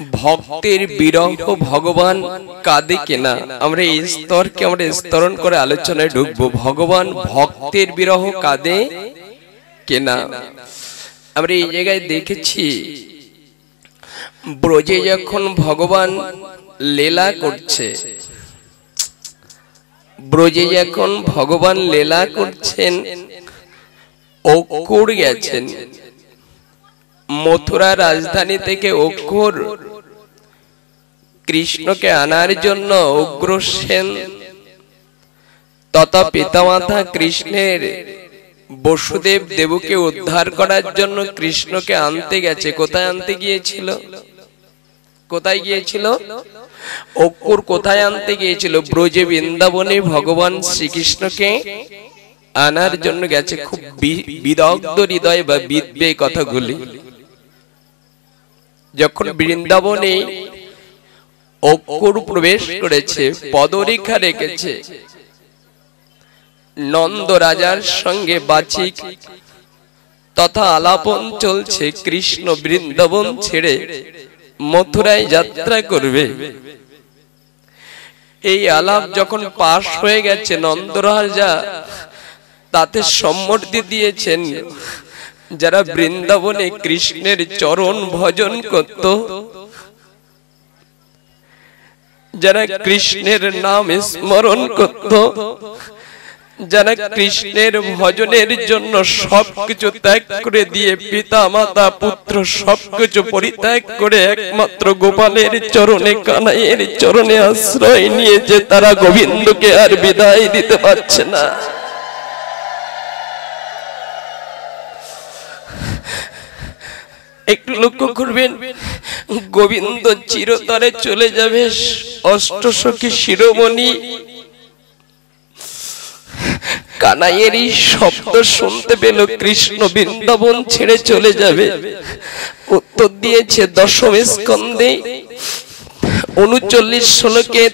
ভক্তের বিরহ ভগবান কাঁদে কিনা, আমরা এই স্তরকে আমরা স্তরণ করে আলোচনায় ঢুকবো। ভগবান ভক্তের বিরহ কাঁদে কিনা। আমরা এই জায়গায় দেখেছি, ব্রজে যখন ভগবান লীলা করছে, ব্রজে যখন ভগবান লীলা করছেন, অক্কুর গেছেন, মথুরা রাজধানী থেকে অক্কুর কৃষ্ণকে আনার জন্য উগ্রসেন তথা পিতামাতা কৃষ্ণের বসুদেব দেবকে উদ্ধার করার জন্য কৃষ্ণকে আনতে গেছে। কোথায় আনতে গিয়েছিল? কোথায় গিয়েছিল? অক্কুর কোথায় আনতে গিয়েছিল? ব্রজে বৃন্দাবনে ভগবান শ্রীকৃষ্ণকে আনার জন্য গেছে। খুব বিদগ্ধ হৃদয় বা বিদ্বে কথাগুলি। যখন বৃন্দাবনে অক্কুর প্রবেশ করেছে, পদরেখা রেখেছে, নন্দ রাজার সঙ্গে বাচিক তথা আলাপন চলছে। কৃষ্ণ বৃন্দাবন ছেড়ে মথুরায় যাত্রা করবে। এই আলাপ যখন পাশ হয়ে গেছে, নন্দ রাজা তাতে সম্মতি দিয়েছেন। যারা বৃন্দাবনে কৃষ্ণের চরণ ভজন করত, যারা কৃষ্ণের নাম স্মরণ করত, যারা কৃষ্ণের ভজনের জন্য সবকিছু ত্যাগ করে দিয়ে, পিতা মাতা পুত্র সবকিছু পরিত্যাগ করে একমাত্র গোপালের চরণে, কানাইয়ের চরণে আশ্রয় নিয়েছে, তারা গোবিন্দকে আর বিদায় দিতে পারছে না। একটু লক্ষ্য করবেন, গোবিন্দ চিরতরে চলে যাবে। অষ্টসখী শিরোমণি কানাইয়েরই শব্দ শুনতে পেল, কৃষ্ণ বৃন্দাবন ছেড়ে চলে যাবে। উত্তর দিয়েছে দশম স্কন্ধে 39 শ্লোকে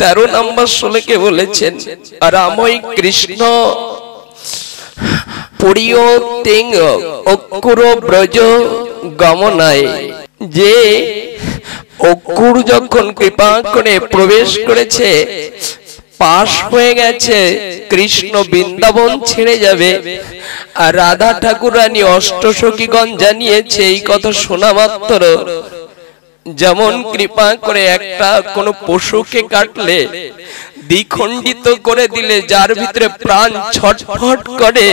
13 নম্বর শ্লোকে বলেছেন, রামই কৃষ্ণ পুরিয় তিং অক্কুর ব্রজ গমনায়। যে অক্কুর যখন কৃপা করে প্রবেশ করেছে, পাশ হয়ে গেছে, কৃষ্ণ বৃন্দাবন ছেড়ে যাবে। আর রাধা ঠাকুরানী অষ্টসখীগণ জানিয়েছে, এই কথা শোনা মাত্র যেমন কৃপা করে একটা কোন পশুকে কাটলে, দ্বিখণ্ডিত করে দিলে যার ভিতরে প্রাণ ছটফট করে,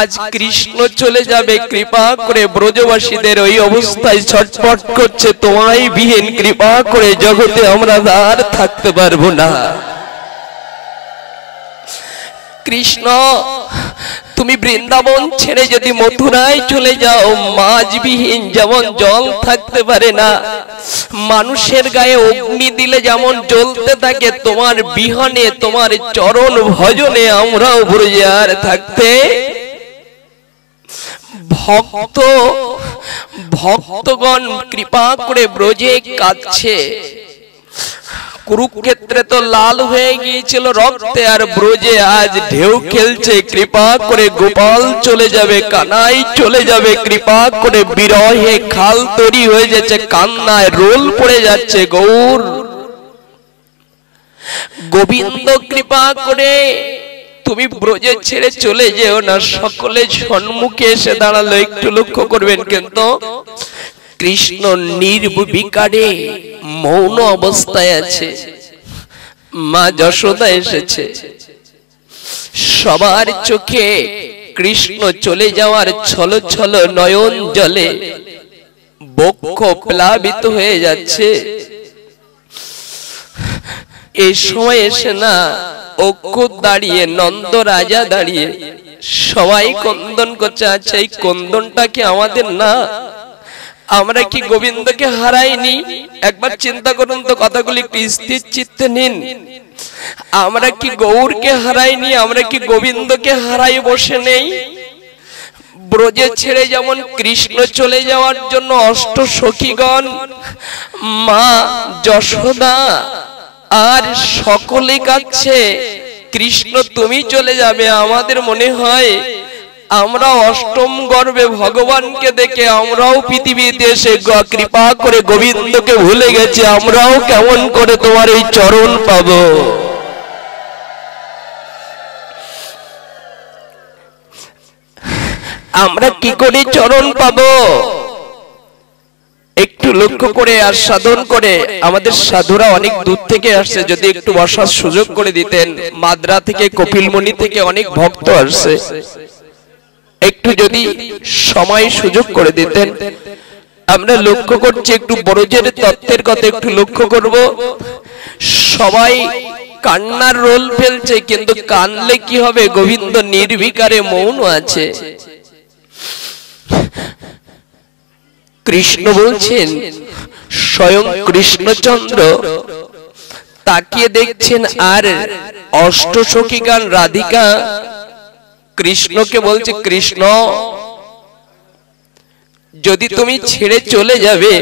আজ কৃষ্ণ চলে যাবে, কৃপা করে ব্রজবাসীদের ওই অবস্থায় ছটফট করছে, তোমায় বিহীন কৃপা করে জগতে আমরা আর থাকতে পারবো না। কৃষ্ণ তুমি বৃন্দাবন ছেড়ে যদি মথুরায় চলে যাও, মাছবিহীন যেমন জল থাকতে পারে না, মানুষের গায়ে অগ্নি দিলে যেমন জ্বলতে থাকে, তোমার বিহনে, তোমার চরণ ভজনে আমরাও ব্রজে আর থাকতে। ভক্তগণ কৃপা করে ব্রজে কাঁদছে। কুরুক্ষেত্রে তো লাল হয়ে গিয়েছিল রক্তে, আর ব্রজে আজ ঢেউ খেলছে। কৃপা করে গোপাল চলে যাবে, কানাই চলে যাবে, কৃপা করে বিরহে খাল তৈরি হয়ে যাচ্ছে, কান্নায় রোল পড়ে যাচ্ছে। গৌর গোবিন্দ কৃপা করে তুমি ব্রজে ছেড়ে চলে যেও না। সকলে সম্মুখে এসে দাঁড়ালো। একটু লক্ষ্য করবেন, কিন্তু কৃষ্ণ নির্বিকারে মৌন অবস্থায় আছে। মা যশোদা এসেছে, সবার চোখে কৃষ্ণ চলে যাওয়ার ছল ছল নয়ন জলে বক্ষ প্লাবিত হয়ে যাচ্ছে। এই সময় এসে না অক্কুর দাঁড়িয়ে, নন্দ রাজা দাঁড়িয়ে, সবাই কন্দন করছে। আচ্ছা, এই কন্দনটা কি আমাদের না? আমরা কি গোবিন্দকে হারাইনি? একবার চিন্তা করুন তো, কথাগুলি একটু স্থির চিত্তে নিন। আমরা কি গৌরকে হারাইনি? আমরা কি গোবিন্দকে হারাই বসে নেই? ব্রজে ছেড়ে যেমন কৃষ্ণ চলে যাওয়ার জন্য অষ্টসখীগণ, মা যশোদা আর সকলে কাঁদছে, কৃষ্ণ তুমি চলে যাবে। আমাদের মনে হয় আমরা অষ্টম গর্ভে ভগবানকে দেখে আমরাও পৃথিবীতে এসে কৃপা করে গোবিন্দকে ভুলে গেছি। আমরাও কেমন করে তোমার এই চরণ পাবো? আমরা কি করে চরণ পাবো? একটু লক্ষ্য করে আর সাধন করে, আমাদের সাধুরা অনেক দূর থেকে আসছে, যদি একটু বসার সুযোগ করে দিতেন। মাদ্রা থেকে, কপিলমুনি থেকে অনেক ভক্ত আসছে, একটু যদি সময় সুযোগ করে দিতেন। আমরা লক্ষ্য করছি, একটু বড়জের তত্ত্বের কথা একটু লক্ষ্য করব। সবাই কান্নার রোল ফেলছে, কিন্তু কানলে কি হবে? গোবিন্দ নির্বিকারে মৌন আছে। কৃষ্ণ বলছেন, স্বয়ং কৃষ্ণচন্দ্র তাকিয়ে দেখছেন, আর অষ্টসখীগণ রাধিকা কৃষ্ণকে বলছে, কৃষ্ণ যদি তুমি ছেড়ে চলে যাবে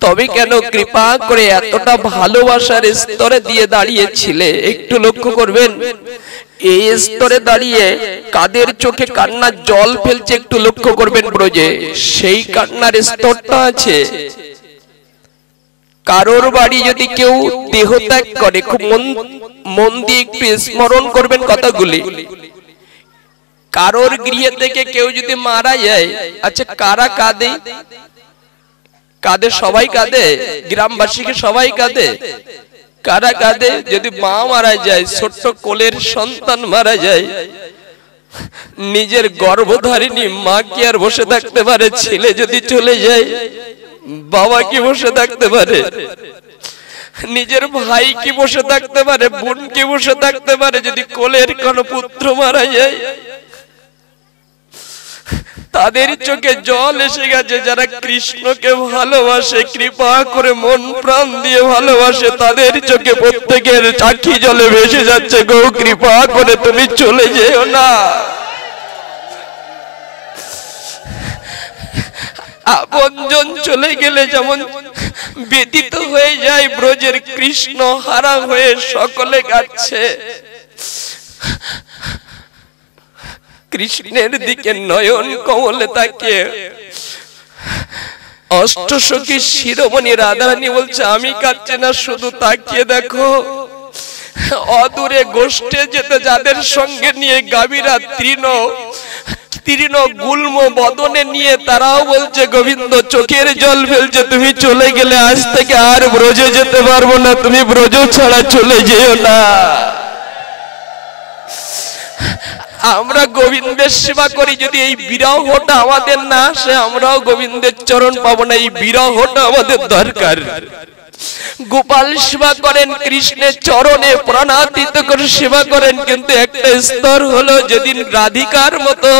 তবে কেন কৃপা করে এতটা ভালোবাসার স্তরে দিয়ে দাঁড়িয়েছিলে? একটু লক্ষ্য করবেন, এই স্তরে দাঁড়িয়ে কাদের চোখে কান্নার জল ফেলছে একটু লক্ষ্য করবেন ব্রজে। সেই কান্নার স্তরটা আছে। কারোর বাড়ি যদি কেউ দেহত্যাগ করে, খুব মন দিয়ে একটু স্মরণ করবেন কথাগুলি। কারোর গৃহ থেকে কেউ যদি মারা যায়, আচ্ছা কারা কাঁদে? কাঁদে, সবাই কাঁদে, গ্রামবাসীকে সবাই কাঁদে। কারা কাঁদে? যদি মা মারা যায়, ছোট্ট কোলের সন্তান মারা যায়, নিজের গর্ভধারিণী মা কি আর বসে থাকতে পারে? ছেলে যদি চলে যায়, বাবা কি বসে থাকতে পারে? নিজের ভাই কি বসে থাকতে পারে? বোন কি বসে থাকতে পারে যদি কোলের কোনো পুত্র মারা যায়? তাদের চোখে জল এসে গেছে। যারা কৃষ্ণকে ভালোবাসে, কৃপা করে মন প্রাণ দিয়ে ভালোবাসে, তাদের চোখে প্রত্যেকের চাকি জলে ভেসে যাচ্ছে, গো কৃপা করে তুমি চলে যেও না। আপনজন চলে গেলে যেমন ব্যতীত হয়ে যায়, ব্রজের কৃষ্ণ হারা হয়ে সকলে কাঁদছে। কৃষ্ণের দিকে নয়ন কমলে তাকিয়ে অষ্টসখী শিরোমণি রাধারানী বলছে, আমি কাঁদছি না, শুধু তাকিয়ে দেখো। অদূরে গোষ্ঠে যেতে যাদের সঙ্গে নিয়ে গাভীরা তৃণ গুল্ম বদনে নিয়ে, তারাও বলছে, গোবিন্দ চোখের জল ফেলছে, তুমি চলে গেলে আজ থেকে আর ব্রজে যেতে পারবো না, তুমি ব্রজ ছাড়া চলে যেও না। আমরা গোবিন্দের সেবা করি, যদি এই বিরহটা আমাদের না আসে, আমরাও গোবিন্দের চরণ পাবো না। এই বিরহটা আমাদের দরকার। গোপাল সেবা করেন, কৃষ্ণের চরণে প্রাণাতীত করে সেবা করেন, কিন্তু একটা স্তর হলো, যেদিন রাধিকার মতো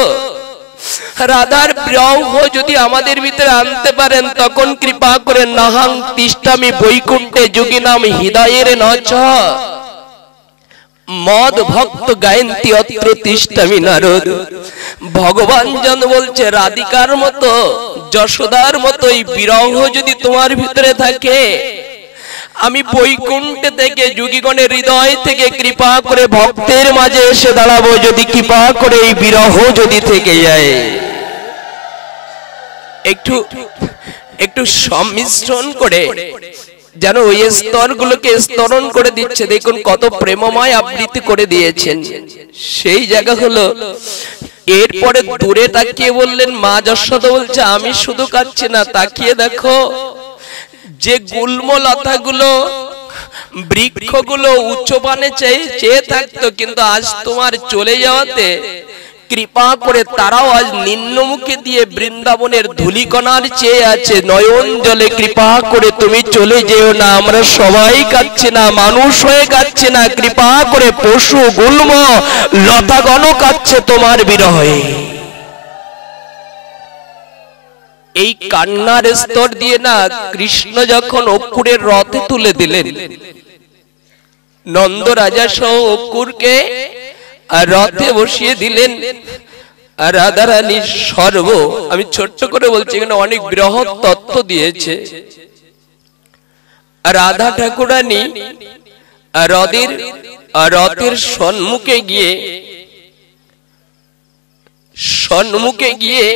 রাধার বিরহ যদি আমাদের ভিতরে আনতে পারেন, তখন কৃপা করে নাহাং তিষ্ঠামি বৈকুণ্ঠে যোগিনাম হৃদয়ের নচ মদ ভক্ত গায়ন্তি অত্র তিষ্ঠামি নারদ। ভগবান জন বলছে, রাধিকার মতো, যশোদার মতো এই বিরহ যদি তোমার ভিতরে থাকে, আমি বৈকুণ্ঠে থেকে, যোগীগণের হৃদয় থেকে কৃপা করে ভক্তের মাঝে এসে দাঁড়াবো, যদি কৃপা করে এই বিরহ যদি থেকে যায়। একটু সম্মিশ্রণ করে যেন ওই স্তরগুলোকে স্তরণ করে দিচ্ছে। দেখুন কত প্রেমময় আবৃত্তি করে দিয়েছেন। সেই জায়গা হলো, এরপরে দূরে তাকিয়ে বললেন, মা যশোদা বলছে, আমি শুধু কাঁদছি না, তাকিয়ে দেখো, যে গুল্ম লতাগুলো, বৃক্ষগুলো উচ্চপানে চেয়ে থাকতো, কিন্তু আজ তোমার চলে যাওয়াতে কৃপা করে তারাও আজ নিম্নমুখে দিয়ে বৃন্দাবনের ধূলিকণার চেয়ে আছে। নয়ন জলে কৃপা করে তুমি চলে যেও না। আমরা সবাই কাঁদছি না, মানুষ হয়ে কাঁদছি না, কৃপা করে পশু গুল্ম লতাগণ কাঁদছে তোমার বিরহে। এই কান্নার স্তর দিয়ে না, কৃষ্ণ যখন অক্কুরের রথে তুলে দিলেন, নন্দ রাজা সহ অক্কুরকে রথে বসিয়ে দিলেন, আর রাধারানীর সর্ব, আমি ছোট্ট করে বলছি, এখানে অনেক বৃহৎ তত্ত্ব দিয়েছে। রাধা ঠাকুরানী রথের সম্মুখে গিয়ে সম্মুখে গিয়ে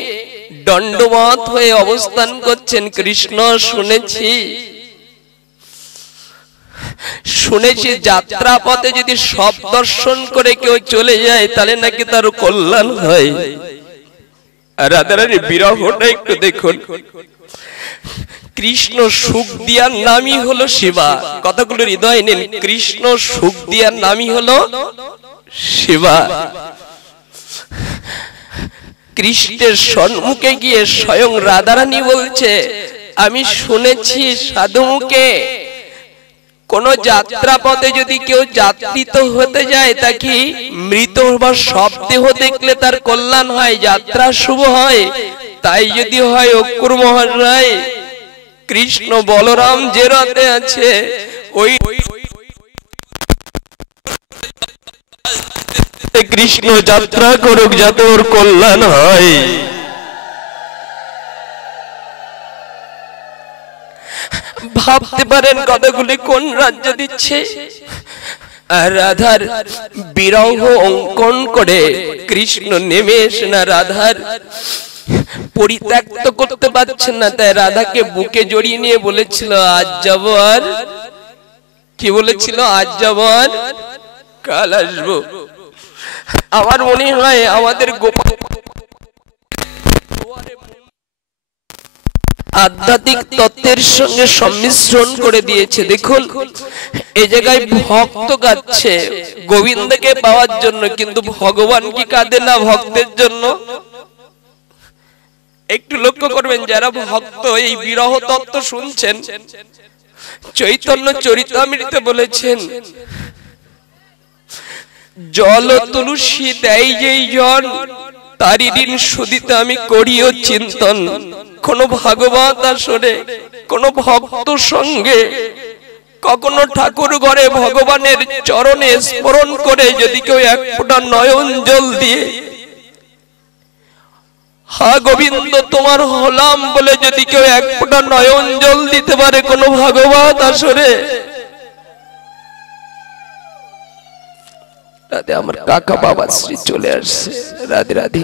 দণ্ডবত হয়ে অবস্থান করছেন। কৃষ্ণ শুনেছি যাত্রা পথে যদি সব দর্শন করে কেউ চলে যায় তাহলে নাকি তার কল্যাণ হয়। রাধারানীর বিরহটা একটু দেখুন। কৃষ্ণ সুখ দিয়ার নামই হলো শিবা। কথাগুলো হৃদয় নেন। কৃষ্ণ সুখ দিয়ার নামই হলো শিবা। কৃষ্ণের সম্মুখে গিয়ে স্বয়ং রাধারানী বলছে, আমি শুনেছি সাধুমুখে কোন যাত্রা পথে যদি কেউ যাত্রিত হতে যায় তাকে মৃত বা শবদেহ দেখলে তার কল্যাণ হয়, যাত্রা শুভ হয়। তাই যদি হয় অক্কুর মহারায় কৃষ্ণ বলরাম যে রথে আছে ওই কৃষ্ণ যাত্রা করুক যাতে ওর কল্যাণ হয়। ভাবতে পারেন কথাগুলি কোন রাজ্য দিচ্ছে। আর রাধার বিরহ অঙ্কন করে কৃষ্ণ নেমে এসে না রাধার পরিত্যক্ত করতে পারছেন না, তাই রাধাকে বুকে জড়িয়ে নিয়ে বলেছিল আজ যাব আর, কি বলেছিল, আজ যাব আর কাল আসবো। আমার মনে হয় আমাদের গোপাল আধ্যাত্মিক তত্ত্বের সঙ্গে সম্মিশ্রণ করে দিয়েছে। দেখুন এই জায়গায় ভক্ত কাঁদছে গোবিন্দকে পাওয়ার জন্য, কিন্তু ভগবান কি কাঁদে না ভক্তের জন্য? একটু লক্ষ্য করবেন যারা ভক্ত এই বিরহ তত্ত্ব শুনছেন। চৈতন্য চরিতামৃতে বলেছেন জল তুলসী দেয় যেই জন তারি ঋণ শুধিতে আমি করিও চিন্তন। কোন ভাগবত আসরে কোন ভক্ত সঙ্গে কখনো ঠাকুর ঘরে ভগবানের চরণে স্মরণ করে যদি কেউ এক ফোঁটা নয়ন জল দিয়ে হা গোবিন্দ তোমার হলাম বলে যদি কেউ এক ফোঁটা নয়ন জল দিতে পারে কোন ভাগবত আসরে, রাধে আমার কাকা বাবা শ্রী চলে আসছে, রাধে রাধে।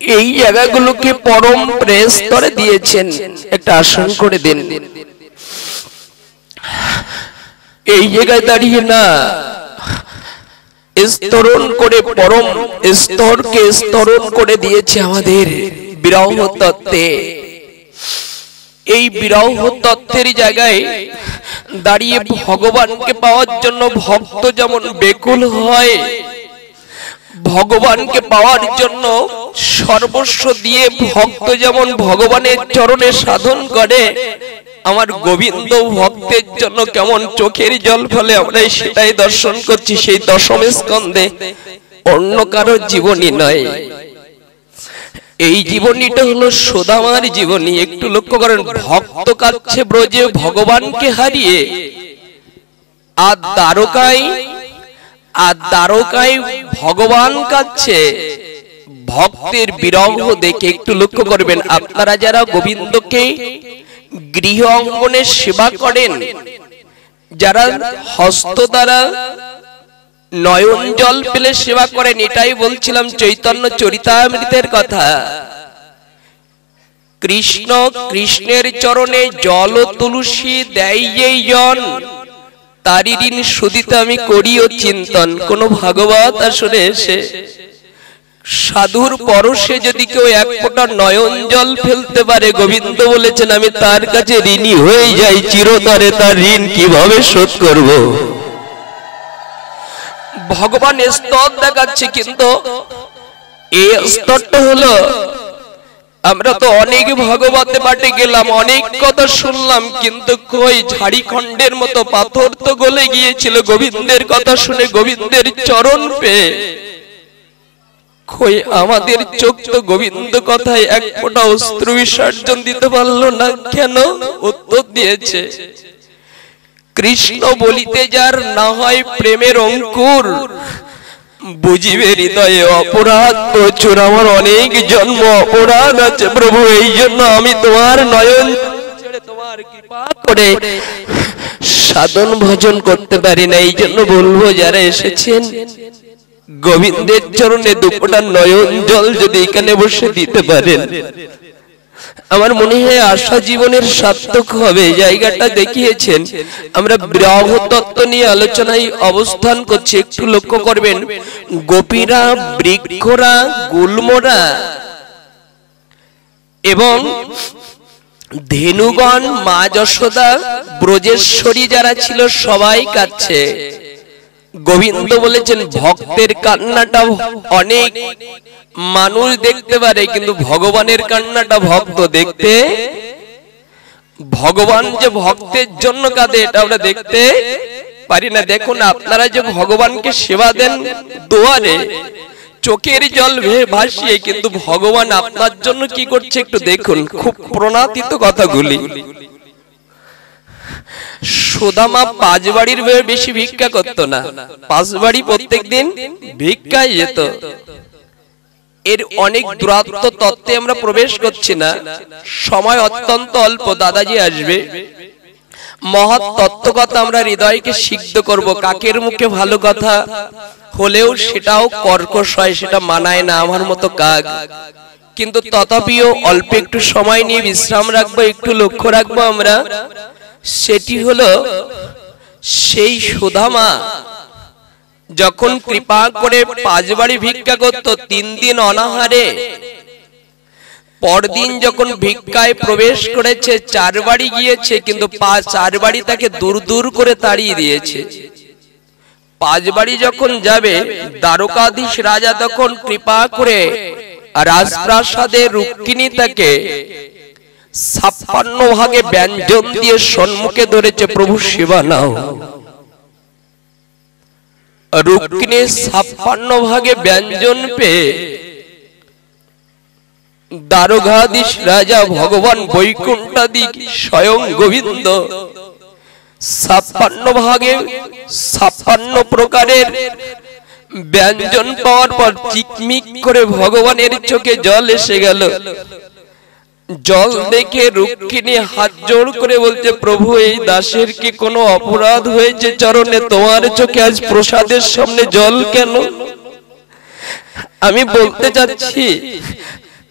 এই জায়গাগুলোকে পরম প্রেস স্তরে দিয়েছেন, একটা আসন করে দিন। এই জায়গায় দাঁড়িয়ে না স্তরণ করে পরম স্তরকে স্তরণ করে দিয়েছে আমাদের বিরহ তত্ত্বে। এই বিরহ তত্ত্বের জায়গায় দাঁড়িয়ে ভগবানকে পাওয়ার জন্য ভক্ত যেমন বেকুল হয়, ভগবানকে পাওয়ার জন্য সর্বস্ব দিয়ে ভক্ত যেমন ভগবানের চরণে সাধন করে, আমার গোবিন্দ ভক্তের জন্য কেমন চোখের জল ফলে আমরা সেটাই দর্শন করছি সেই দশম স্কন্ধে, অন্য কারো জীবনী নয়। এই জীবনীটা হলো সুদামার জীবনী। একটু লক্ষ্য করেন, ভক্ত কাচ্ছে ব্রজে ভগবানকে হারিয়ে, আর দ্বারকায় ভগবান কাচ্ছে ভক্তের বিরহ দেখে। একটু লক্ষ্য করবেন, আপনারা যারা গোবিন্দকে গৃহ অঙ্গনে সেবা করেন, যারা হস্ত দ্বারা নয়ন জল পেলে সেবা করেন, এটাই বলছিলাম চৈতন্য চরিতামৃতের কথা। কৃষ্ণ কৃষ্ণের চরণে জল তুলসী দেয় যেই জন তারি ঋণ শুধিতে আমি করিও চিন্তন। কোন ভাগবত আসরে এসে সাধুর পরশে যদি কেউ এক ফোঁটা নয়ন জল ফেলতে পারে, গোবিন্দ বলেছেন আমি তার কাছে ঋণী হয়ে যাই চিরতরে, তার ঋণ কিভাবে শোধ করব। ভগবান স্তর দেখাচ্ছে, কিন্তু এই স্তরটা হলো, আমরা তো অনেক ভগবতে পাঠে গেলাম, অনেক কথা শুনলাম, কিন্তু কই ঝাড়িখণ্ডের মতো পাথর তো গলে গিয়েছিল গোবিন্দের কথা শুনে, গোবিন্দের চরণ পেয়ে। কই আমাদের চোখ তো গোবিন্দ কথায় এক ফোঁটা অশ্রু বিসর্জন দিতে পারলো না কেন? উত্তর দিয়েছে কৃষ্ণ বলিতে যার না হয় প্রেমের অঙ্কুর, বুঝিবে হৃদয়ে অপরাধ প্রচুর। আমার অনেক জন্ম অপরাধ আছে প্রভু, এই জন্য আমি তোমার নয়ন ছেড়ে তোমার কৃপা করে সাধন ভজন করতে পারি না। এই জন্য বলবো যারা এসেছেন গোবিন্দের চরণে দুপোটা নয়ন জল যদি এখানে বসে দিতে পারেন, আমার মনে হয় আশা জীবনের সার্থক হবে। জায়গাটা দেখিয়েছেন। আমরা ব্রহ্মতত্ত্ব নিয়ে আলোচনায় অবস্থান করছি, একটু লক্ষ্য করবেন। গোপীরা, বৃক্ষরা, গুল্মরা এবং ধেনুগণ, মা যশোদা, ব্রজেশ্বরী যারা ছিল সবাই কাঁদছে। গোবিন্দ বলেছেন ভক্তের কান্নাটা অনেক মানুষ দেখতে পারে, কিন্তু ভগবানের কান্নাটা ভক্ত দেখতে, ভগবান যে ভক্তের জন্য কাঁদে এটা আমরা দেখতে পারি না। দেখুন আপনারা যে ভগবানকে সেবা দেন দুয়ারে চোখের জল ভাসিয়ে, কিন্তু ভগবান আপনার জন্য কি করছে একটু দেখুন। খুব প্রণাতিত কথাগুলি। সুদামা 5 বাড়ির বেশি ভিক্ষা করতো না, 5 বাড়ি প্রত্যেকদিন ভিক্ষায় যেত। এর অনেক দূরাত্ম তত্ত্বে আমরা প্রবেশ করছি না, সময় অত্যন্ত অল্প। দাদাজি আসবে, মহৎ তত্ত্ব কথা আমরা হৃদয়কে সিদ্ধ করব। কাকের মুখে ভালো কথা হলেও সেটাও কর্কশ হয়, সেটা মানায় না আমার মতো কাক। কিন্তু তথাপিও অল্প একটু সময় নিয়ে বিশ্রাম রাখবো, একটু লক্ষ্য রাখবো আমরা। সেটি হলো সেই সুদামা যখন কৃপা করে 5 বাড়ি ভিক্ষা করত, 3 দিন অনাহারে, পরদিন যখন ভিক্ষায় প্রবেশ করেছে 4 বাড়ি গিয়েছে, কিন্তু 4 বাড়ি তাকে দূর দূর করে তাড়িয়ে দিয়েছে। 5 বাড়ি যখন যাবে, দ্বারকাধীশ রাজা তখন কৃপা করে রাজপ্রাসাদে রুক্মিণী তাকে 56 ভাগে ব্যঞ্জন দিয়ে সম্মুখে ধরেছে, প্রভু সেবা নাও। রুক্মিণী 56 ভাগে ব্যঞ্জন পেয়ে দ্বারকাধীশ রাজা ভগবান বৈকুণ্ঠাদিক স্বয়ং গোবিন্দ 56 ভাগে 56 প্রকারের ব্যঞ্জন পাওয়ার পর চিকমিক করে ভগবানের চোখে জল এসে গেল। জল দেখে রুক্মিণী হাত জোড় করে বলছে, প্রভু এই দাসের কি কোনো অপরাধ হয়েছে চরণে? তোমার চোখে আজ প্রসাদের সামনে জল কেন? আমি বলতে চাচ্ছি,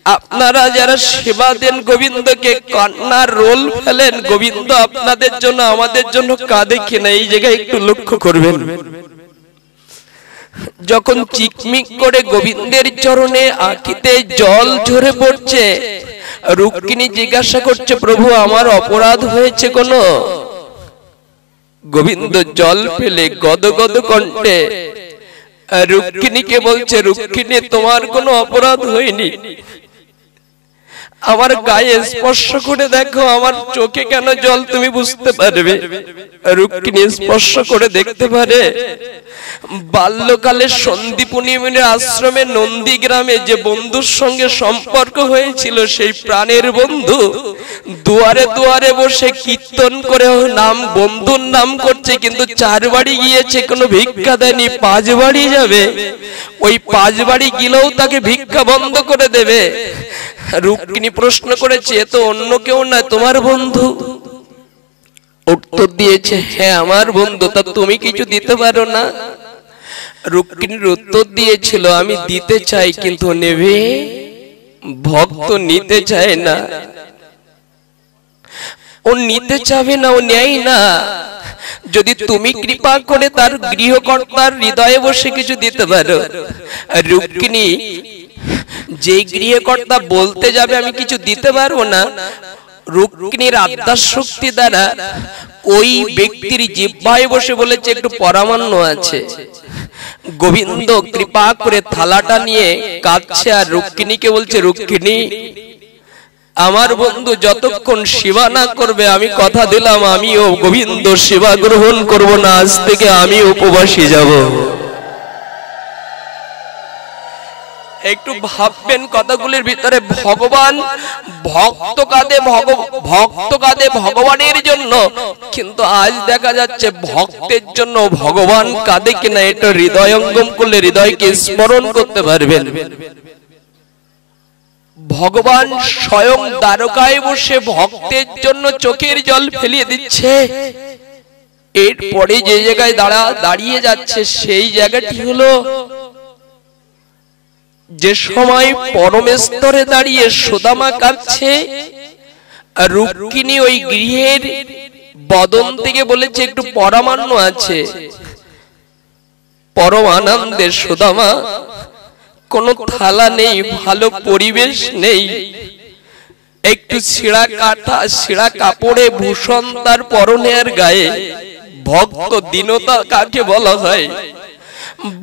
আপনারা যারা সেবা দেন গোবিন্দকে, কান্নার রোল ফেলেন, গোবিন্দ আপনাদের জন্য আমাদের জন্য কাঁদে কিনা এই জায়গায় একটু লক্ষ্য করবেন। যখন চিকমিক করে গোবিন্দের চরণে আঁখিতে জল ঝরে পড়ছে, রুক্মিণী জিজ্ঞাসা করছে, প্রভু আমার অপরাধ হয়েছে কোনো? গোবিন্দ জল ফেলে গদগদ কণ্ঠে রুক্মিণীকে বলছে, রুক্মিণী তোমার কোনো অপরাধ হয়নি, আমার গায়ে স্পর্শ করে দেখো, আমার চোখে কেন জল তুমি বুঝতে পারবে। রুক্মিণী স্পর্শ করে দেখতে পারে। বাল্যকালে সন্দীপনী মুনির আশ্রমে নন্দীগ্রামে যে বন্ধুর সঙ্গে সম্পর্ক হয়েছিল, সেই প্রাণের বন্ধু দুয়ারে দুয়ারে বসে কীর্তন করে নাম, বন্ধুর নাম করছে, কিন্তু 4 বাড়ি গিয়েছে, কোনো ভিক্ষা দেয়নি। 5 বাড়ি যাবে, ওই 5 বাড়ি গেলেও তাকে ভিক্ষা বন্ধ করে দেবে। রুক্মিণী প্রশ্ন করেছে, এ তো অন্য কেউ না, তোমার বন্ধু? উত্তর দিয়েছে, হ্যাঁ আমার বন্ধু, তা তুমি কিছু দিতে পারো না? রুক্মিণীর উত্তর দিয়েছিল, আমি দিতে চাই কিন্তু নেবে ভক্ত নিতে চায় না। ও নিতে চাবে না, ও নেয় না। যদি তুমি কৃপা করে তার গৃহকর্তার হৃদয়ে বসে কিছু দিতে পারো। রুক্মিণী যে গৃহকর্তা বলতে যাবে আমি কিছু দিতে পারবো না, রুক্মিণীর আত্মার শক্তি দ্বারা ওই ব্যক্তির জিহ্বায় বসে বলেছে, একটু পরামান্য আছে। গোবিন্দ কৃপা করে থালাটা নিয়ে কাঁদছে আর রুক্মিণীকে বলছে, রুক্মিণী আমার বন্ধু যতক্ষণ সেবা না করবে, আমি কথা দিলাম আমিও গোবিন্দ সেবা গ্রহণ করব না, আজ থেকে আমি উপবাসী যাব। একটু ভাববেন কথাগুলির ভিতরে। ভগবান ভক্ত কাঁদে ভগবানের জন্য, কিন্তু আজ দেখা যাচ্ছে ভক্তের জন্য ভগবান কাঁদে কিনা এটা হৃদয়ঙ্গম করলে হৃদয়কে স্মরণ করতে পারবেন। ভগবান স্বয়ং দ্বারকায় বসে ভক্তের জন্য চোখের জল ফেলিয়ে দিচ্ছে। এরপরে যে জায়গায় দাঁড়িয়ে যাচ্ছে সেই জায়গাটি হলো যে সময় পরমেশ্বরে দাঁড়িয়ে সুদামা কাঁদছে, আর রুক্মিণী ওই গৃহের বদন থেকে বলেছে একটু পরমান্ন আছে। পরম আনন্দে সুদামা, কোনো থালা নেই, ভালো পরিবেশ নেই, একটু ছিঁড়া কাপড়ে ভূষণ তার পরনে আর গায়ে। ভক্ত দীনতা কাকে বলা হয়,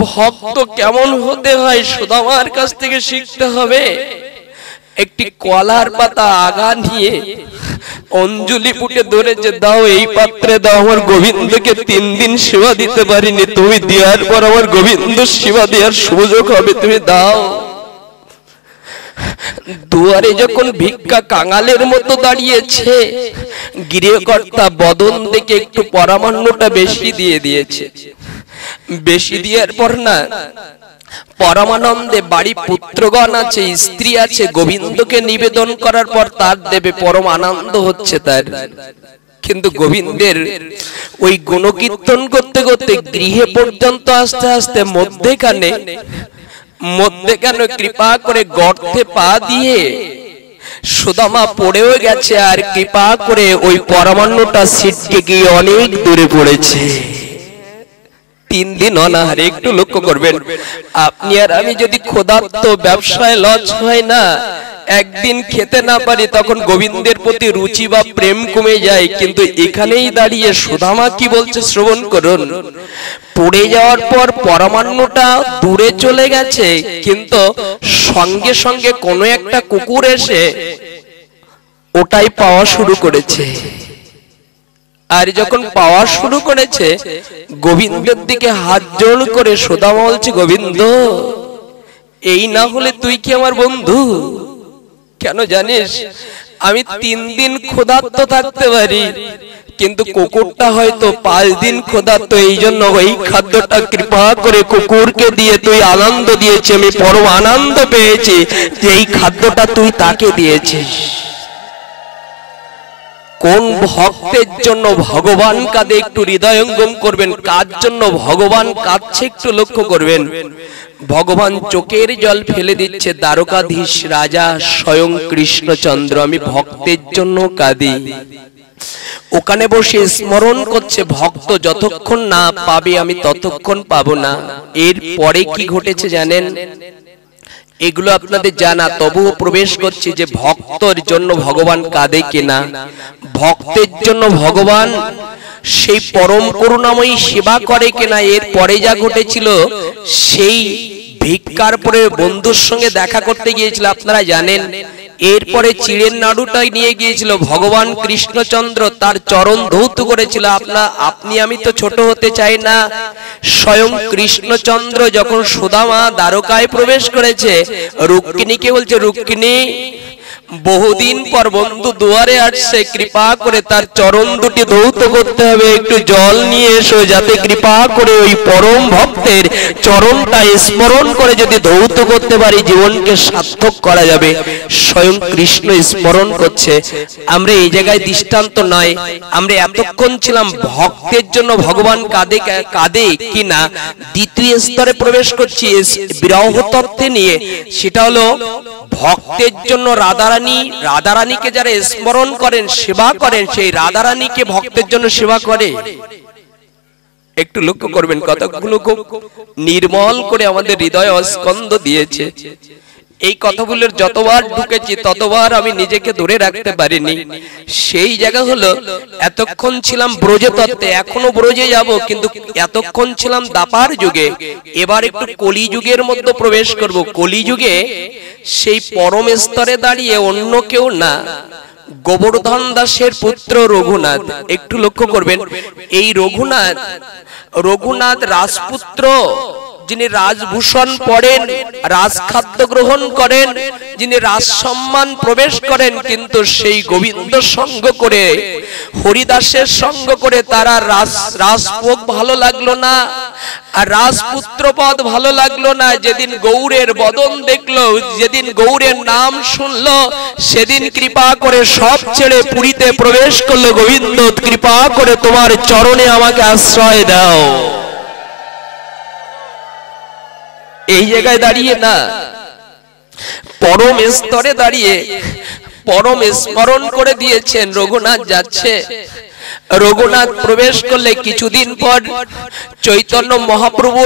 ভক্ত কেমন হতে হয় সুদামার কাছ থেকে শিখতে হবে। একটি কলার পাতা আগা নিয়ে অঞ্জলি পুটে ধরেছে, দাও এই পাত্রে দাও, আমার গোবিন্দকে 3 দিন সেবা দিতে পারিনি, তুমি দেওয়ার পর আমার গোবিন্দ সেবা দেওয়ার সুযোগ হবে, তুমি দাও। দুয়ারে যখন ভিক্ষা কাঙালের মতো দাঁড়িয়েছে, গৃহকর্তা বদন থেকে একটু পরমান্নটা বেশি দিয়ে দিয়েছে। বেশি দেওয়ার পর না, পরমানন্দে বাড়ি পুত্রগণ আছে, স্ত্রী আছে, গোবিন্দকে নিবেদন করার পর তার দেবে, পরম আনন্দ হচ্ছে তার। কিন্তু গোবিন্দের ওই গুণকীর্তন করতে করতে গৃহে পর্যন্ত আস্তে আস্তে মধ্যেখানে কৃপা করে গর্তে পা দিয়ে সুদামা পড়েও গেছে, আর কৃপা করে ওই পরমান্নটা ছিটকে গিয়ে অনেক দূরে পড়েছে। 3 দিন অনাহারে। একটু লক্ষ্য করবেন, আপনি আর আমি যদি ক্ষুধার্ত, ব্যবসায় লস হয় না, একদিন খেতে না পারি, তখন গোবিন্দের প্রতি রুচি বা প্রেম কমে যায়। কিন্তু এখানেই দাঁড়িয়ে সুদামা কি বলছে শ্রবণ করুন। পড়ে যাওয়ার পর পরমান্নটা দূরে চলে গেছে, কিন্তু সঙ্গে সঙ্গে কোনো একটা কুকুর এসে ওটাই পাওয়া শুরু করেছে। আর যখন পাওয়া শুরু করেছে, গোবিন্দের দিকে হাত জোড় করে সুদামা বলছে, গোবিন্দ, এই না হলে তুই কি আমার বন্ধু? কেন জানিস, আমি 3 দিন ক্ষুধার্ত থাকতে পারি, কিন্তু কুকুরটা হয়তো 5 দিন ক্ষুধার্ত, এই জন্য ওই খাদ্যটা কৃপা করে কুকুরকে দিয়ে তুই আনন্দ দিয়েছি। আমি পরম আনন্দ পেয়েছি যে এই খাদ্যটা তুই তাকে দিয়েছিস। কোন ভক্তের জন্য ভগবান কাঁদে, একটু হৃদয়ঙ্গম করবেন। কার জন্য ভগবান কাঁদছে একটু লক্ষ্য করবেন। ভগবান চোখের জল ফেলে দিচ্ছে, দ্বারকাধীশ রাজা স্বয়ং কৃষ্ণচন্দ্র, আমি ভক্তের জন্য কাঁদি। ওখানে বসে স্মরণ করছে, ভক্ত যতক্ষণ না পাবে আমি ততক্ষণ পাবো না। এর পরে কি ঘটেছে জানেন? এগুলো আপনাদের জানা, তবুও প্রবেশ করছি যে ভক্তর জন্য ভগবান কাঁদে কিনা। ভক্তের জন্য ভগবান সেই পরম করুণাময়ী সেবা করে কিনা। এর পরে যা ঘটেছিল, সেই ভিক্ষার পরে বন্ধুর সঙ্গে দেখা করতে গিয়েছিল, আপনারা জানেন। এরপরে চিড়ের নাড়ুটাই নিয়ে গিয়েছিল ভগবান কৃষ্ণচন্দ্র, তার চরণ ধৌত করেছিল। আপনি আমি তো ছোট হতে চাই না। স্বয়ং কৃষ্ণচন্দ্র যখন সুদামা দ্বারকায় প্রবেশ করেছে, রুক্মিণীকে বলছে, রুক্মিণী, বহুদিন পর বন্ধু দুয়ারে আসছে, কৃপা করে তার চরণ দুটি ধৌত করতে হবে, একটু জল নিয়ে এসো, যাতে কৃপা করে ওই পরম ভক্তের চরণটা স্মরণ করে যদি ধৌত করতে পারি, জীবনকে সার্থক করা যাবে। স্বয়ং কৃষ্ণ স্মরণ করছে। আমরা এই জায়গায় দৃষ্টান্ত নয়, আমরা এতক্ষণ ছিলাম ভক্তের জন্য ভগবান কাঁদে কিনা। দ্বিতীয় স্তরে প্রবেশ করছি বিরহ তত্ত্বে নিয়ে, সেটা হলো ভক্তের জন্য রাধারানীকে যারা স্মরণ করেন, সেবা করেন, সেই রাধারানীকে ভক্তের জন্য সেবা করে। একটু লক্ষ্য করবেন, কতগুলো খুব নির্মল করে আমাদের হৃদয় স্কন্ধ দিয়েছে। এই কথাগুলোর যতবার ঢুকেছি ততবার আমি নিজেকে ধরে রাখতে পারিনি। সেই জায়গা হলো, এতক্ষণ ছিলাম ব্রজ তত্ত্বে, এখনো ব্রজে যাব, কিন্তু এতক্ষণ ছিলাম দাপার যুগে। এবার একটু কলিযুগের মধ্যে প্রবেশ করব। কলিযুগে সেই পরম স্তরে দাঁড়িয়ে অন্য কেউ না, গোবর্ধন দাসের পুত্র রঘুনাথ। একটু লক্ষ্য করবেন, এই রঘুনাথ রাজপুত্র, যিনি রাজভূষণ পড়েন, রাজখাদ্য গ্রহণ করেন, যিনি রাজসম্মান প্রবেশ করেন, কিন্তু সেই গোবিন্দ সঙ্গ করে, হরিদাসের সঙ্গ করে তারা রাজভোগ ভালো লাগলো না, আর রাজপুত্র পদ ভালো লাগলো না। যেদিন গৌরের বদন দেখলো, যেদিন গৌরের নাম শুনলো, সেদিন কৃপা করে সব ছেড়ে পুরীতে প্রবেশ করলো। গোবিন্দ, কৃপা করে তোমার চরণে আমাকে আশ্রয় দাও। এই জায়গায় দাঁড়িয়ে না, পরম স্তরে দাঁড়িয়ে পরম স্মরণ করে দিয়েছেন। রঘুনাথ যাচ্ছে, রঘুনাথ প্রবেশ করলে কিছুদিন পর চৈতন্য মহাপ্রভু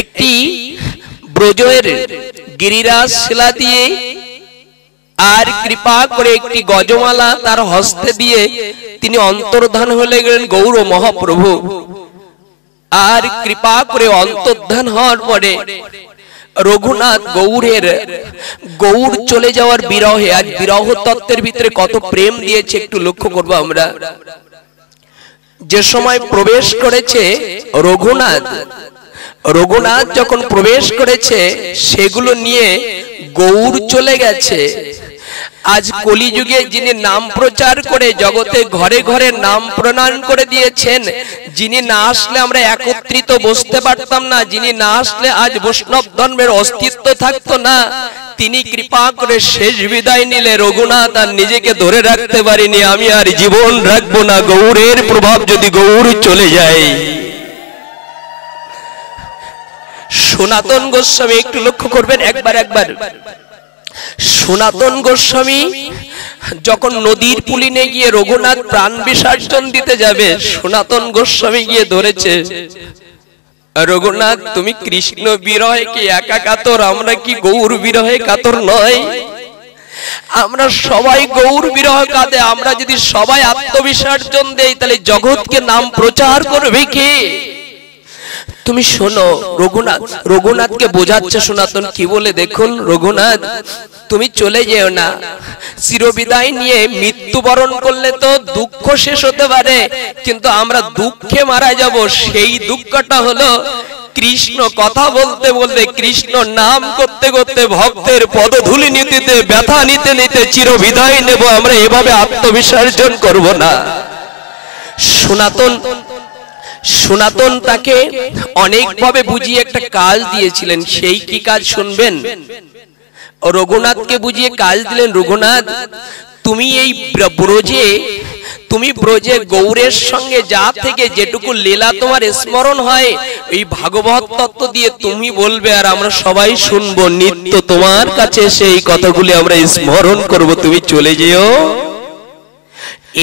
একটি ব্রজের গিরিরাজ শিলা দিয়ে আর কৃপা করে একটি গজমালা তার হস্তে দিয়ে তিনি অন্তর্ধান হয়ে গেলেন গৌর মহাপ্রভু। আর কৃপা করে অন্তর্ধান হওয়ার পরে রঘুনাথ গৌর চলে যাওয়ার বিরহে, আজ বিরহ তত্ত্বের ভিতরে কত প্রেম দিয়েছে একটু লক্ষ্য করবো আমরা। যে সময় প্রবেশ করেছে রঘুনাথ যখন প্রবেশ করেছে সেগুলো নিয়ে গৌর চলে গেছে। আজ কলিযুগে যিনি নাম প্রচার করে জগতে ঘরে ঘরে নাম প্রণয়ন করে দিয়েছেন, যিনি না আসলে আমরা একত্রিত বসতে পারতাম না, যিনি না আসলে আজ বৈষ্ণব ধর্মের অস্তিত্ব থাকতো না, তিনি কৃপা করে শেষ বিদায় নিলে রঘুনাথ আর নিজেকে ধরে রাখতে পারিনি, আমি আর জীবন রাখবো না, গৌরের প্রভাব যদি গৌর চলে যায়। সনাতন গোস্বামী একটু লক্ষ্য করবেন একবার সনাতন গোস্বামী যখন নদীর পুলিনে গিয়ে রঘুনাথ প্রাণ বিসর্জন দিতে যাবে, সনাতন গোস্বামী গিয়ে ধরেছে, রঘুনাথ তুমি কৃষ্ণ বিরহে কি একা কাতর, আমরা কি গৌর বিরহে কাতর নয়? আমরা সবাই গৌর বিরহ কাঁদে, আমরা যদি সবাই আত্মবিসর্জন দেই তাহলে জগৎকে নাম প্রচার করবে কে? তুমি শোনো, রঘুনাথকে বোঝাচ্ছে সনাতন কি বলে, দেখুন রঘুনাথ তুমি চলে যেও না, চিরবিদায় নিয়ে মৃত্যুবরণ করলে তো দুঃখ শেষ হতে পারে, কিন্তু আমরা দুঃখে মারা যাব। সেই দুঃখটা হলো কৃষ্ণ কথা বলতে বলতে, কৃষ্ণ নাম করতে করতে, ভক্তের পদধূলি নিতে ব্যথা নিতে নিতে চিরবিদায় নেব, আমরা এভাবে আত্মবিসর্জন করব না। সনাতন তাকে অনেকভাবে বুঝিয়ে একটা কাজ দিয়েছিলেন, সেই কি কাজ শুনবেন। রঘুনাথকে বুঝিয়ে কাজ দিলেন, রঘুনাথ তুমি এই ব্রজে গৌরের সঙ্গে যা থেকে যেটুকু লীলা তোমার স্মরণ হয় এই ভাগবত তত্ত্ব দিয়ে তুমি বলবে, আর আমরা সবাই শুনবো, নিত্য তোমার কাছে সেই কথাগুলি আমরা স্মরণ করব, তুমি চলে যেও।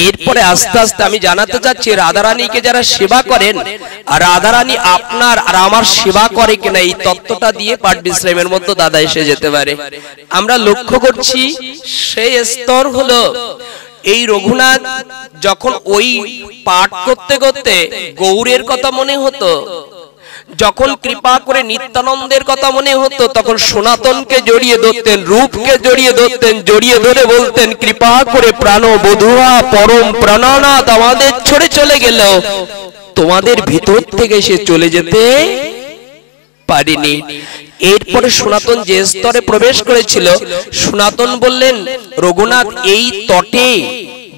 এরপরে আস্তে আস্তে আমি জানাতে চাচ্ছি, রাধারানীকে যারা সেবা করেন, আর রাধারানী আপনার আর আমার সেবা করে কিনা, এই তত্ত্বটা দিয়ে পাঠ বিশ্রামের মধ্যে দাদা এসে যেতে পারে। আমরা লক্ষ্য করছি সেই স্তর হলো এই রঘুনাথ যখন ওই পাঠ করতে করতে গৌরের কথা মনে হতো, যখন কৃপা করে নিত্যানন্দের কথা মনে হতো, তখন সনাতনকে জড়িয়ে ধরতেন, রূপকে জড়িয়ে ধরতেন, জড়িয়ে ধরে বলতেন, কৃপা করে প্রাণ বধুয়া পরম প্রাণনাথ আমাদের ছেড়ে চলে গেল, তোমাদের ভিতর থেকে সে চলে যেতে পারিনি। এরপরে সনাতন যে স্তরে প্রবেশ করেছিল, সনাতন বললেন, রঘুনাথ এই তটে,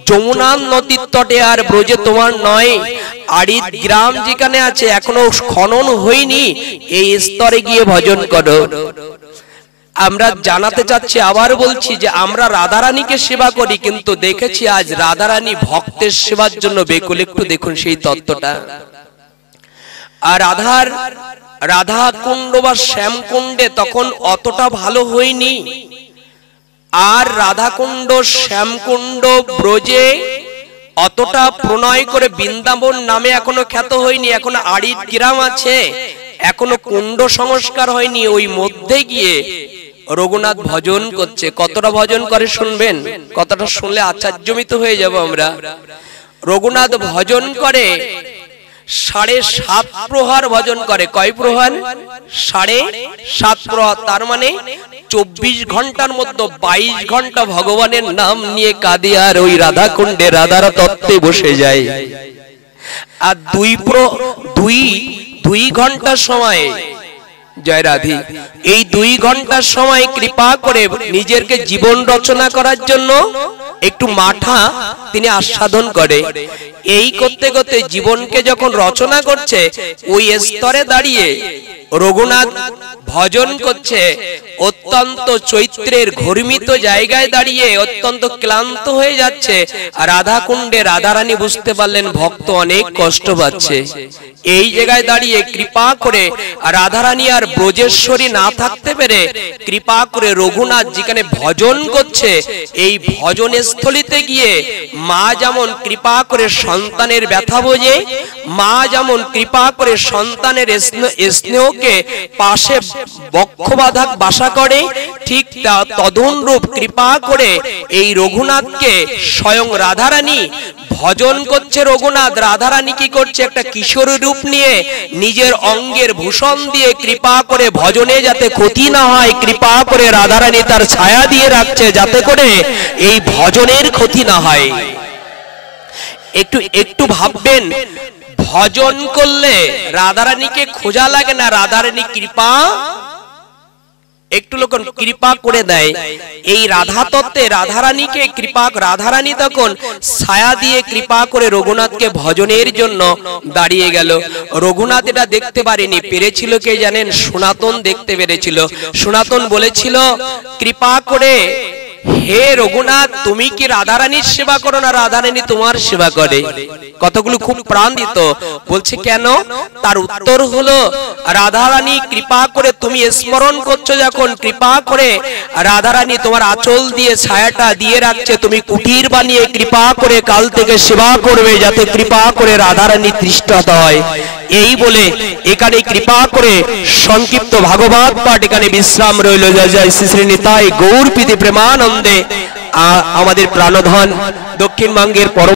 যমুনা নদীর তটে আর ব্রজে তোমার নয়, আড়িত গ্রাম যেখানে আছে এখনো খনন হয়নি, এই স্তরে গিয়ে ভজন করো। আমরা জানাতে চাচ্ছি, আবার বলছি যে আমরা রাধারানীকে সেবা করি, কিন্তু দেখেছি আজ রাধারানী ভক্তের সেবার জন্য বেকুল। একটু দেখুন সেই তত্ত্বটা। আর রাধা কুণ্ড বা শ্যামকুণ্ডে তখন অতটা ভালো হয়নি, আর রাধাকুণ্ড শ্যামকুণ্ড ব্রজে অতটা প্রণয় করে বৃন্দাবন নামে এখনো খ্যাত হয়নি, এখনো আড়িত গ্রাম আছে, এখনো কুণ্ড সংস্কার হয়নি। ওই মধ্যে গিয়ে রঘুনাথ ভজন করছে। কতটা ভজন করে শুনবেন, কথাটা শুনলে আশ্চর্যজনিত হয়ে যাব আমরা। রঘুনাথ ভজন করে 7.5 প্রহার ভজন করে। কয় প্রহার? 7.5 প্রহার। তার মানে 24 ঘন্টার মধ্যে 22 ঘন্টা ভগবানের নাম নিয়ে কাঁদে, আর ওই রাধা কুণ্ডে রাধার তত্ত্বে বসে যায়। আর 2 ঘন্টার সময়, জয় রাধি, এই 2 ঘন্টার সময় কৃপা করে নিজেরকে জীবন রচনা করার জন্য একটু মাথা তিনি আস্বাদন করে। এই করতে করতে জীবনকে যখন রচনা করছে, ওই স্তরে দাঁড়িয়ে রঘুনাথ ভজন করছে, অত্যন্ত চৈত্রের ঘর্মিত জায়গায় দাঁড়িয়ে অত্যন্ত ক্লান্ত হয়ে যাচ্ছে। রাধা কুণ্ডে রাধারানী বুঝতে পারলেন ভক্ত অনেক কষ্ট পাচ্ছে। এই জায়গায় দাঁড়িয়ে কৃপা করে রাধারানী আর ব্রজেশ্বরী না থাকতে পেরে কৃপা করে রঘুনাথ যেখানে ভজন করছে, এই ভজন স্থলিতে গিয়ে মা যেমন কৃপা করে সন্তানের ব্যথা বোঝে, মা যেমন কৃপা করে সন্তানের স্নেহকে পাশে বক্ষবাধাক বাসা করে, ঠিক তদনুরূপ কৃপা করে এই রঘুনাথকে স্বয়ং রাধারানী ভজন করছে। রঘুনাথ রাধারানী কি করছে, একটা কিশোর রূপ নিয়ে নিজের অঙ্গের ভূষণ দিয়ে কৃপা করে ভজনে যাতে ক্ষতি না হয়, কৃপা করে রাধারানী তার ছায়া দিয়ে রাখছে যাতে করে এই ভজনের ক্ষতি না হয়। একটু ভাববেন, ভজন করলে রাধারানীকে খোঁজা লাগে না, রাধারানী কৃপা একটু লোক কৃপা করে দেয়। এই রাধা তত্ত্বে রাধারানীকে কৃপা, রাধারানী তখন ছায়া দিয়ে কৃপা করে রঘুনাথকে ভজনের জন্য দাঁড়িয়ে গেল। রঘুনাথ এটা দেখতে পারেনি, পেরেছিল কে জানেন? সনাতন দেখতে পেরেছিল। সনাতন বলেছিল কৃপা করে হে রঘুনাথ, তুমি কি রাধারানীর সেবা করো না রাধারানী তোমার সেবা করে? কতগুলো খুব প্রাণ দিত। বলছে কেন? তার উত্তর হলো রাধারানী কৃপা করে, তুমি স্মরণ করছো যখন, কৃপা করে রাধারানী তোমার আঁচল দিয়ে ছায়াটা দিয়ে রাখছে, তুমি কুটির বানিয়ে কৃপা করে কাল থেকে সেবা করবে যাতে কৃপা করে রাধারানী তৃষ্ণাত হয়। এই বলে এখানে কৃপা করে সংক্ষিপ্ত ভাগবত পাঠ এখানে বিশ্রাম রইল। জয় জয় শ্রী শ্রী নিতাই গৌর প্রীতি প্রেমানন্দে। আমাদের প্রাণধন দক্ষিণবঙ্গের পরম